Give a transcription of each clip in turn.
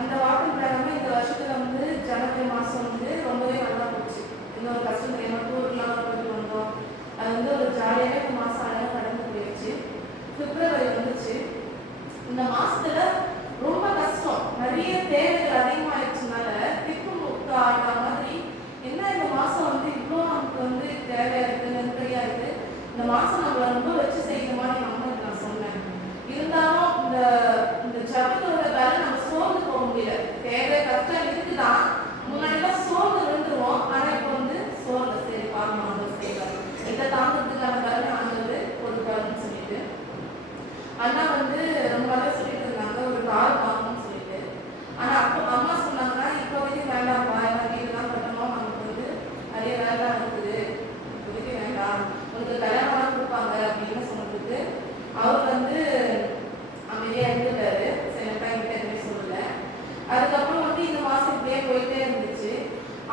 அந்த வாக்கு பிரகாரமாக இந்த வருஷத்துல வந்து ஜனவரி மாதம் வந்து ரொம்பவே நல்லா போச்சு. இன்னொரு இந்த மாசம் நம்மளை ரொம்ப வச்சு செய்கிற மாதிரி நம்மளுக்கு நான் சொன்னேன். இருந்தாலும் இந்த இந்த ஜபத்தோட வேலை நம்ம சோர்ந்து போக முடியல. தேவை கஷ்டம் இருக்குதான், முன்னாடிலாம் சோர்ந்து விழுந்துருவோம். ஆனால் இப்போ வந்து சோர்ந்த சரி பாருங்க ஆண்டவர் செய்வார். இதை தாங்கிறதுக்கான வேலை ஆண்டவர் கொடுப்பாருன்னு சொல்லிட்டு அண்ணா வந்து ரொம்ப நாளாக சொல்லிட்டு இருந்தாங்க ஒரு கார் வாங்கணும்னு சொல்லிட்டு. ஆனால் அப்போ அம்மா சொன்னாங்கன்னா இப்போதைக்கு வேண்டாம்ப்பா, எல்லாம் வீடுலாம் கட்டணும், நமக்கு வந்து நிறைய வேலை இருக்குது, இப்போதைக்கு வேண்டாம், உனக்கு கல்யாணம்லாம் கொடுப்பாங்க அப்படின்னு சொன்னதுக்கு அவர் வந்து அமைதியாக இருந்துட்டாரு. சில டைம் எதுவுமே சொல்லலை. அதுக்கப்புறம் வந்து இந்த மாதம் இப்படியே போயிட்டே இருந்துச்சு.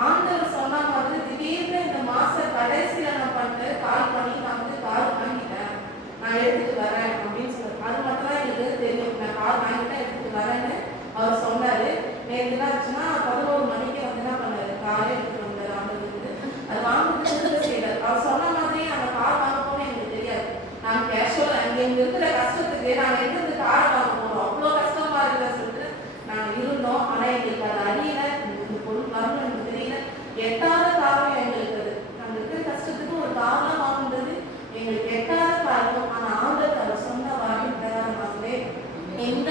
ஆண்டவர் சொன்ன மாதிரி திடீர்னு இந்த மாதம் கடைசியில் நான் பண்ணிட்டு கால் பண்ணி நான் வந்து கார் வாங்கிட்டேன், நான் எடுத்துட்டு வரேன் அப்படின்னு சொல்லுவேன். அது மட்டும் தான் எங்களுக்கு தெரியும், நான் கார் வாங்கிட்டேன் எடுத்துட்டு வரேன்னு அவர் சொன்னார். நேற்று என்ன ஆச்சுன்னா 11 மணிக்கு வந்து என்ன பண்ணாரு, காரே எடுத்துட்டு வந்தார் ஆண்டவருக்கு. அது வாங்குறதுக்கு செய்யறாரு. அவர் சொன்ன மாதிரியே நாங்கள் கார் வாங்க போனோம் எங்களுக்கு தெரியாது. நாங்கள் கேஷுவல் அங்கே எங்க இருக்கிற கஷ்டத்துக்கு நாங்கள் எங்கிருந்து காரை வாங்க போகிறோம், அவ்வளோ கஷ்டமா இருக்குன்னு சொல்லிட்டு நாங்கள் இருந்தோம். ஆனால் எங்களுக்கு அது அறியல, இந்த பொருள் வரணும் எனக்கு தெரியல. எட்டாத காரணம் எங்களுக்கு அது, நாங்கள் இருக்கிற கஷ்டத்துக்கு ஒரு காரணம் வாங்குறது எங்களுக்கு எட்டாத காரணம். ஆனால் ஆண்டவர் அவர் சொன்ன வாரியம் பிரகாரமாகவே எந்த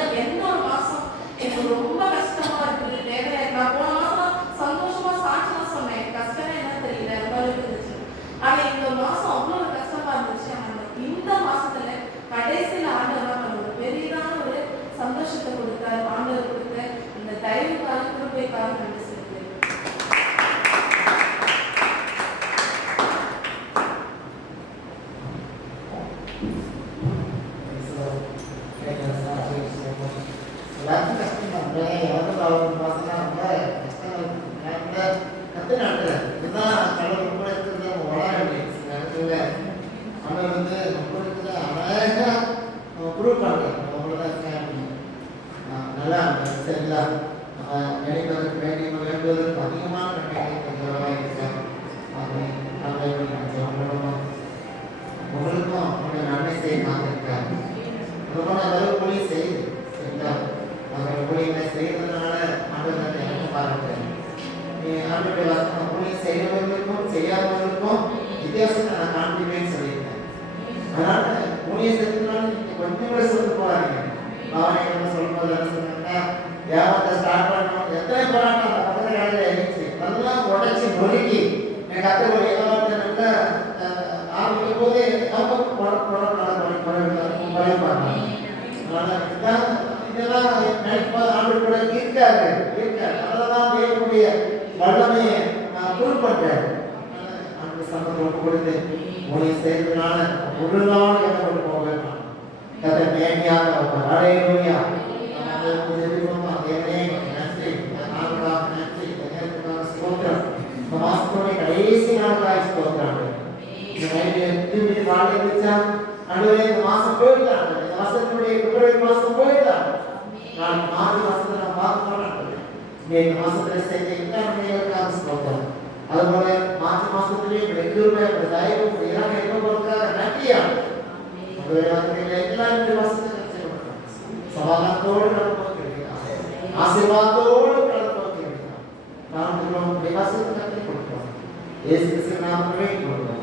ஒரு மாதம் எனக்கு ரொம்ப கஷ்டமா இருக்குது, வேதனை. நான் போன மாதம் சந்தோஷமா சாட்சியாக சொன்னேன், எனக்கு கஷ்டமே என்ன தெரியல, ரொம்ப இருந்துச்சு. ஆனால் இந்த மாதம் அவ்வளோ ஒரு கஷ்டமா இருந்துச்சு. ஆனால் இந்த மாசத்துல கடைசியில் ஆண்டவர் நம்மளுக்கு பெரிதான ஒரு சந்தோஷத்தை கொடுத்தார். ஆண்டவர் கொடுத்த அந்த தயவுக்காக கிருபைக்காக நன்றி செலுத்துகிறேன். செய்யாதவர்களுக்கும் வித்தியாசத்தை நான் காண்பிப்பேன்னு சொல்லியிருக்கேன். அதனால ஊழியத்தினால நீங்க கொஞ்சம் கூட சொல்ல போறாங்க. பாவனைகள் சொல்லும்போது என்ன சொன்னாங்கன்னா, வியாபாரத்தை ஸ்டார்ட் பண்ணணும், எத்தனை போராட்டம் அந்த பக்கத்து காலையில் எழுச்சி நல்லா உடைச்சி நொறுக்கி என் கற்றுக்கொள்ள வியாபாரத்தை நல்லா ஆரம்பிக்கும் போது பழைப்பாங்க. இதெல்லாம் நினைப்போது ஆண்டு கூட இருக்காது. அதெல்லாம் தேவனுடைய வல்லமையை நான் குறிப்பிட்டேன். அந்த சம்பந்தம் கொடுத்து உன்னை சேர்ந்தனால ஒரு நாள் என்ன கொண்டு போக வேண்டாம். கதை நேர்மையாக அடையணுயா மாசத்தோட கடைசி நாளுக்காக ஸ்தோத்திரம். இந்த மாசம் போயிடலாம், இந்த மாசத்தினுடைய பிப்ரவரி மாசம் போயிடலாம். நான் மார்ச் மாசத்துல நான் பார்க்க போறேன். இந்த மாசத்துல செஞ்ச எல்லாருக்காக ஸ்தோத்திரம். அதுபோல மார்ச் மாசத்திலேயே ரெகுலரா தயவு இறங்க இருப்பதற்காக நன்றியா எல்லாரும் சமாதானத்தோடு கடந்து கிடைக்கிறார், ஆசீர்வாதத்தோடு கடந்து கிடைக்கிறார். நாம் விவாசத்தை கொடுக்கிறோம். இயேசு கிறிஸ்து நாமத்திலே கொடுக்கிறோம்.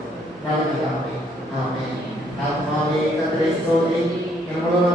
ஆமென். ஆத்மாவே கர்த்தரை ஸ்தோத்திரி. நம்மளோட